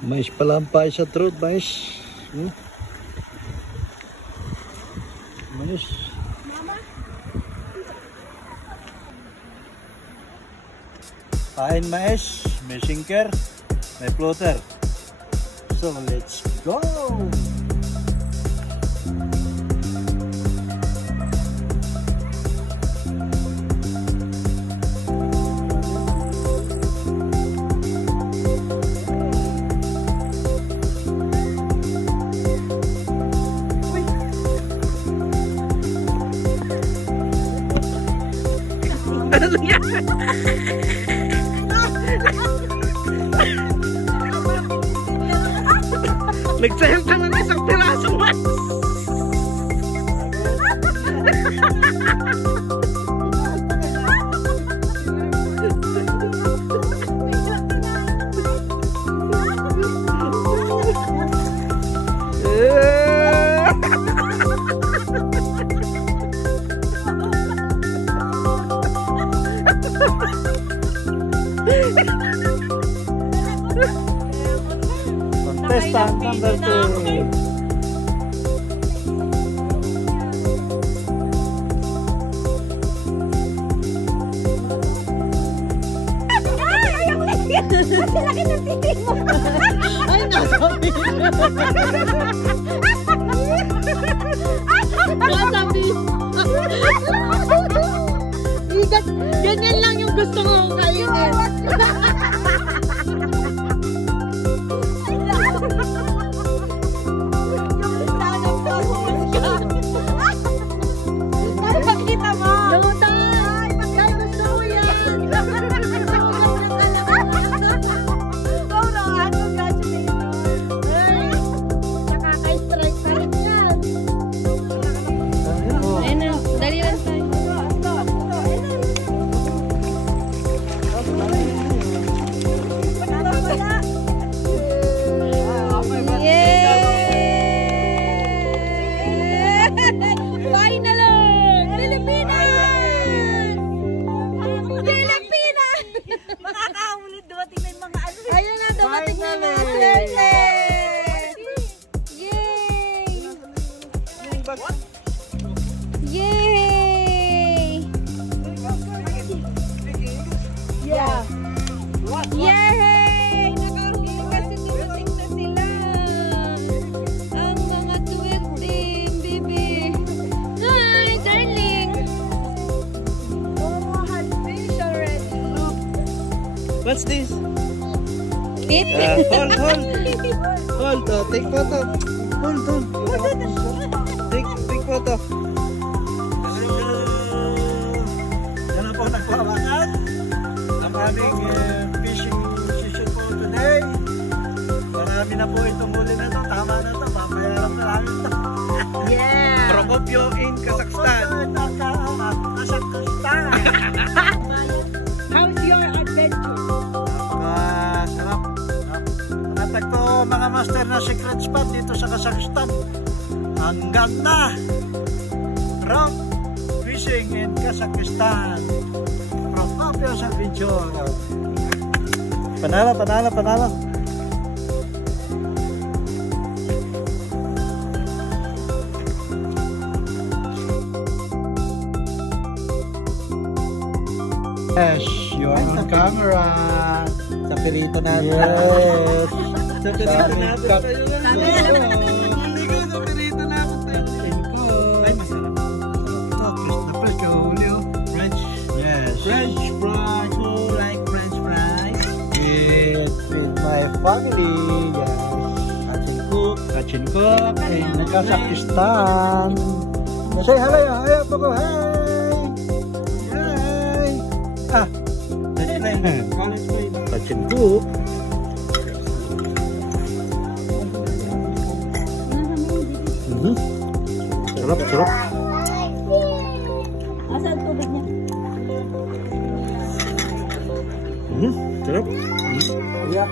Mais palampay sa truth, mais. Mais. Kain mais, may sinker, may floater. So let's go! Ano nangyari? Nagsayang ka ng isang pirasong mais. Contestant number 2. Laki ng titig mo. Ay, nasabi. Nasabi. Ganyan lang yung gusto ko kainin. Nakita mo? Lutay! Pagkay gusto ko yan! Oh no, congratulations! Ay! Nakaka-strike pa rin yan! Ayun na, dali lang tayo. Makakaulit, dumating na yung mga ano. Ayun na, dumating na yung mga swerte! Yay! Yay! Yeah! Yay! Nakarating kasi dumating na sila! Ang mga swerte, baby! Hi, darling! Oh, fish already. What's this? Tip! Hold. Take photo. Hold. Take photo. Yan na po nagpawakan. Ang aming fishing session po today. Marami na po itong huli na ito. Tama na ito. Papayaran na namin ito. Yeah! Procopio in Kazakhstan. Kazakhstan. How's your adventure? Sarap. Natagpo mga master na secret spot dito sa Kazakhstan. Ang ganda. Rock fishing in Kazakhstan. Procopio sa video. Panalo. Yes, you're on camera. Sa pirito natin. Yes. Sa pirito natin. Hindi ko sa pirito natin. Ay, masarap. Na fresh Julio. French. Yes. French fries. Who like French fries? With my family. Yes. Kachin Cook in Kazakhstan. Say hello. Hi, Poko. Hi. Kachin Cook. Sarap. Asan tubig niya? Sarap. Yeah.